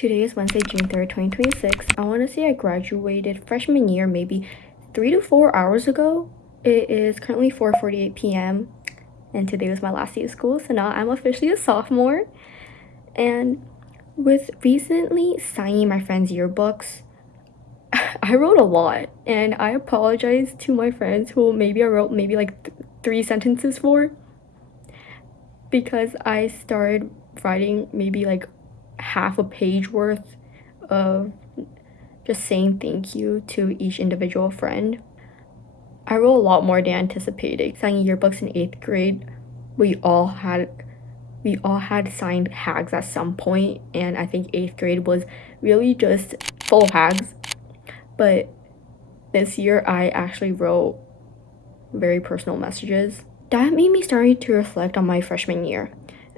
Today is Wednesday, June 3rd, 2026. I want to say I graduated freshman year maybe 3 to 4 hours ago. It is currently 4:48 p.m. and today was my last day of school, so now I'm officially a sophomore. And with recently signing my friends' yearbooks, I wrote a lot, and I apologize to my friends who maybe I wrote maybe like 3 sentences for, because I started writing maybe like half a page worth of just saying thank you to each individual friend. I wrote a lot more than anticipated. Signing yearbooks in 8th grade, we all had signed hags at some point, and I think 8th grade was really just full of hags. But this year I actually wrote very personal messages. That made me start to reflect on my freshman year.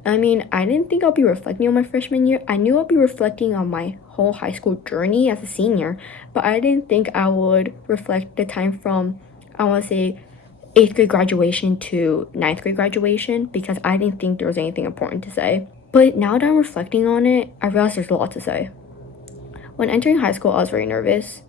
I mean, I didn't think I'll be reflecting on my freshman year. I knew I'll be reflecting on my whole high school journey as a senior, but I didn't think I would reflect the time from, I want to say, 8th grade graduation to 9th grade graduation, because I didn't think there was anything important to say. But now that I'm reflecting on it, I realize there's a lot to say. When entering high school, I was very nervous.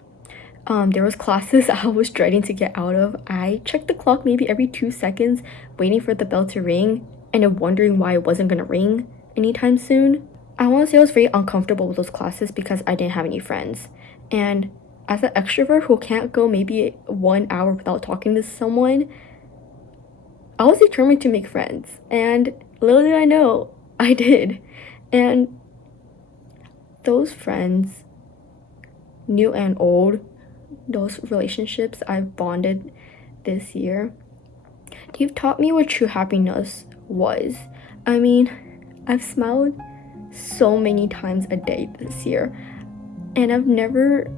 There was classes I was dreading to get out of. I checked the clock maybe every 2 seconds, waiting for the bell to ring, and then wondering why it wasn't gonna ring anytime soon. I want to say I was very uncomfortable with those classes because I didn't have any friends. And as an extrovert who can't go maybe 1 hour without talking to someone, I was determined to make friends. And little did I know, I did. And those friends, new and old, those relationships I've bonded this year, they've taught me what true happiness was. I mean, I've smiled so many times a day this year, and I've never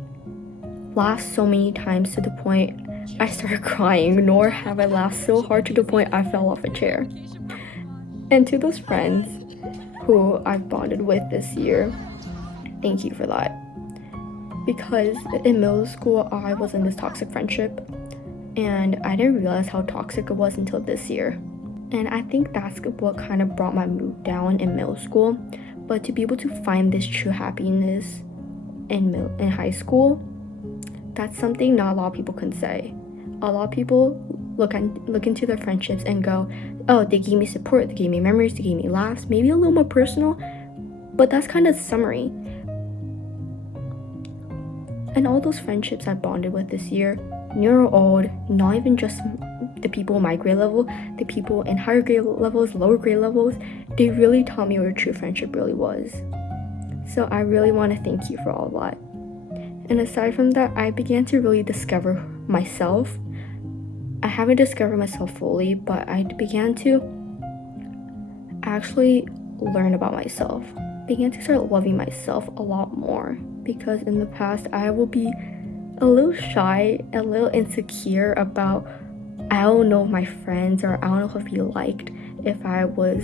laughed so many times to the point I started crying, nor have I laughed so hard to the point I fell off a chair. And to those friends who I've bonded with this year, thank you for that. Because in middle school, I was in this toxic friendship, and I didn't realize how toxic it was until this year. And I think that's what kind of brought my mood down in middle school. But to be able to find this true happiness in high school, that's something not a lot of people can say. A lot of people look into their friendships and go, oh, they gave me support, they gave me memories, they gave me laughs, maybe a little more personal, but that's kind of summary. And all those friendships I bonded with this year, new or old, not even just the people in my grade level, the people in higher grade levels, lower grade levels, they really taught me what a true friendship really was. So I really want to thank you for all that. And aside from that, I began to really discover myself. I haven't discovered myself fully, but I began to actually learn about myself. Began to start loving myself a lot more, because in the past I will be a little shy, a little insecure about, I don't know if my friends, or I don't know if I'd be liked if I was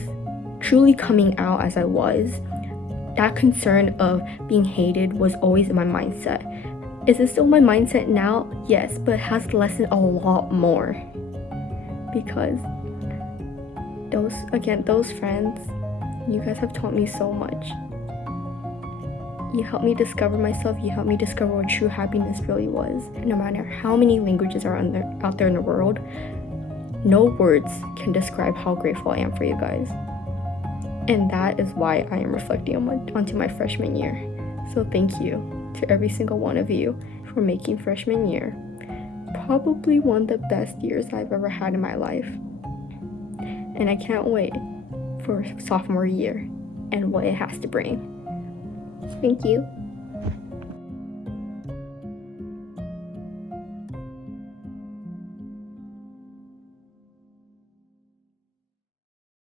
truly coming out as I was. That concern of being hated was always in my mindset. Is it still my mindset now? Yes, but it has lessened a lot more, because those friends, you guys have taught me so much. You helped me discover myself. You helped me discover what true happiness really was. No matter how many languages are out there in the world, no words can describe how grateful I am for you guys. And that is why I am reflecting onto my freshman year. So thank you to every single one of you for making freshman year probably one of the best years I've ever had in my life. And I can't wait for sophomore year and what it has to bring. Thank you.